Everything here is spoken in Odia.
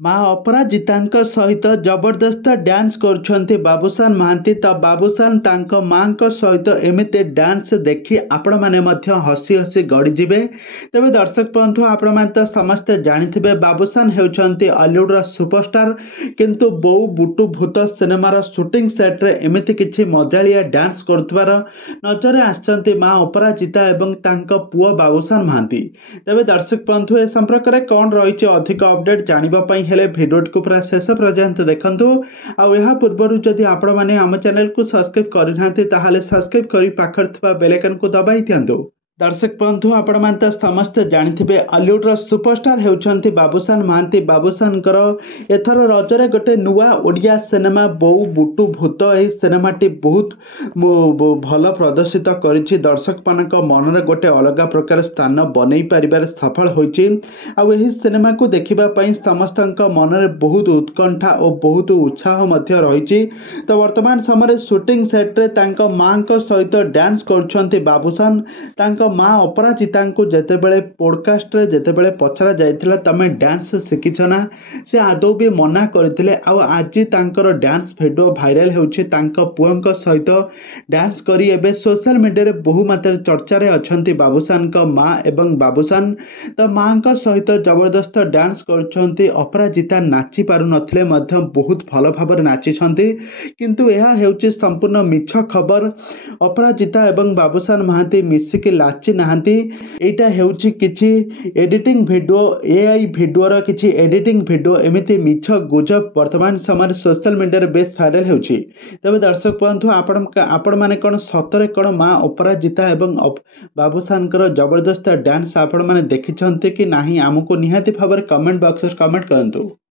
ମା ଅପରାଜିତାଙ୍କ ସହିତ ଜବରଦସ୍ତ ଡ୍ୟାନ୍ସ କରୁଛନ୍ତି ବାବୁସାନ ମହାନ୍ତି। ତ ବାବୁସାନ ତାଙ୍କ ମାଙ୍କ ସହିତ ଏମିତି ଡ୍ୟାନ୍ସ ଦେଖି ଆପଣମାନେ ମଧ୍ୟ ହସି ହସି ଗଡ଼ିଯିବେ। ତେବେ ଦର୍ଶକ ବନ୍ଧୁ, ଆପଣମାନେ ତ ସମସ୍ତେ ଜାଣିଥିବେ ବାବୁସାନ ହେଉଛନ୍ତି ଅଲିଉଡ଼ର ସୁପରଷ୍ଟାର। କିନ୍ତୁ ବୋଉ ବୁଟୁ ଭୂତ ସିନେମାର ସୁଟିଂ ସେଟ୍ରେ ଏମିତି କିଛି ମଜାଳିଆ ଡ୍ୟାନ୍ସ କରୁଥିବାର ନଜରରେ ଆସିଛନ୍ତି ମା ଅପରାଜିତା ଏବଂ ତାଙ୍କ ପୁଅ ବାବୁସାନ ମହାନ୍ତି। ତେବେ ଦର୍ଶକ ବନ୍ଧୁ, ଏ ସମ୍ପର୍କରେ କ'ଣ ରହିଛି ଅଧିକ ଅପଡେଟ୍ ଜାଣିବା ପାଇଁ ହେଲେ ଭିଡ଼ିଓଟିକୁ ପୁରା ଶେଷ ପର୍ଯ୍ୟନ୍ତ ଦେଖନ୍ତୁ। ଆଉ ଏହା ପୂର୍ବରୁ ଯଦି ଆପଣମାନେ ଆମ ଚ୍ୟାନେଲକୁ ସବସ୍କ୍ରାଇବ୍ କରିନାହାନ୍ତି ତାହେଲେ ସବସ୍କ୍ରାଇବ୍ କରି ପାଖରେ ଥିବା ବେଲ୍ ଆଇକନକୁ ଦବାଇ ଦିଅନ୍ତୁ। ଦର୍ଶକ ବନ୍ଧୁ, ଆପଣମାନେ ତ ସମସ୍ତେ ଜାଣିଥିବେ ଅଲିଉଡ଼ର ସୁପରଷ୍ଟାର ହେଉଛନ୍ତି ବାବୁସାନ ମହାନ୍ତି। ବାବୁସାନଙ୍କର ଏଥର ରଜରେ ଗୋଟେ ନୂଆ ଓଡ଼ିଆ ସିନେମା ବୋଉ ବୁଟୁ ଭୂତ, ଏହି ସିନେମାଟି ବହୁତ ଭଲ ପ୍ରଦର୍ଶିତ କରିଛି। ଦର୍ଶକମାନଙ୍କ ମନରେ ଗୋଟେ ଅଲଗା ପ୍ରକାର ସ୍ଥାନ ବନେଇ ପାରିବାରେ ସଫଳ ହୋଇଛି। ଆଉ ଏହି ସିନେମାକୁ ଦେଖିବା ପାଇଁ ସମସ୍ତଙ୍କ ମନରେ ବହୁତ ଉତ୍କଣ୍ଠା ଓ ବହୁତ ଉତ୍ସାହ ମଧ୍ୟ ରହିଛି। ତ ବର୍ତ୍ତମାନ ସମୟରେ ସୁଟିଂ ସେଟ୍ରେ ତାଙ୍କ ମାଙ୍କ ସହିତ ଡ୍ୟାନ୍ସ କରୁଛନ୍ତି ବାବୁସାନ। ତାଙ୍କ ମା ଅପରାଜିତାଙ୍କୁ ଯେତେବେଳେ ପୋଡ଼କାଷ୍ଟରେ ଯେତେବେଳେ ପଚରା ଯାଇଥିଲା ତମେ ଡ୍ୟାନ୍ସ ଶିଖିଛ ନା, ସେ ଆଦୌ ବି ମନା କରିଥିଲେ। ଆଉ ଆଜି ତାଙ୍କର ଡ୍ୟାନ୍ସ ଭିଡ଼ିଓ ଭାଇରାଲ ହେଉଛି ତାଙ୍କ ପୁଅଙ୍କ ସହିତ ଡ୍ୟାନ୍ସ କରି। ଏବେ ସୋସିଆଲ ମିଡ଼ିଆରେ ବହୁ ମାତ୍ରାରେ ଚର୍ଚ୍ଚାରେ ଅଛନ୍ତି ବାବୁସାନଙ୍କ ମା ଏବଂ ବାବୁସାନ। ତ ମାଙ୍କ ସହିତ ଜବରଦସ୍ତ ଡ୍ୟାନ୍ସ କରୁଛନ୍ତି। ଅପରାଜିତା ନାଚି ପାରୁନଥିଲେ ମଧ୍ୟ ବହୁତ ଭଲ ଭାବରେ ନାଚିଛନ୍ତି। କିନ୍ତୁ ଏହା ହେଉଛି ସମ୍ପୂର୍ଣ୍ଣ ମିଛ ଖବର। ଅପରାଜିତା ଏବଂ ବାବୁସାନ ମହାନ୍ତି ମିଶିକି ନାଚି ନାହାନ୍ତି। ଏଇଟା ହେଉଛି କିଛି ଏଡିଟିଂ ଭିଡ଼ିଓ, ଏଆଇ ଭିଡ଼ିଓର କିଛି ଏଡିଟିଂ ଭିଡ଼ିଓ। ଏମିତି ମିଛ ଗୁଜବ ବର୍ତ୍ତମାନ ସମୟରେ ସୋସିଆଲ ମିଡ଼ିଆରେ ବେଶ ଭାଇରାଲ ହେଉଛି। ତେବେ ଦର୍ଶକ ବନ୍ଧୁ, ଆପଣମାନେ କ'ଣ ସତରେ କ'ଣ ମା ଅପରାଜିତା ଏବଂ ବାବୁସାନଙ୍କର ଜବରଦସ୍ତ ଡ୍ୟାନ୍ସ ଆପଣମାନେ ଦେଖିଛନ୍ତି କି ନାହିଁ, ଆମକୁ ନିହାତି ଭାବରେ କମେଣ୍ଟ ବକ୍ସରେ କମେଣ୍ଟ କରନ୍ତୁ।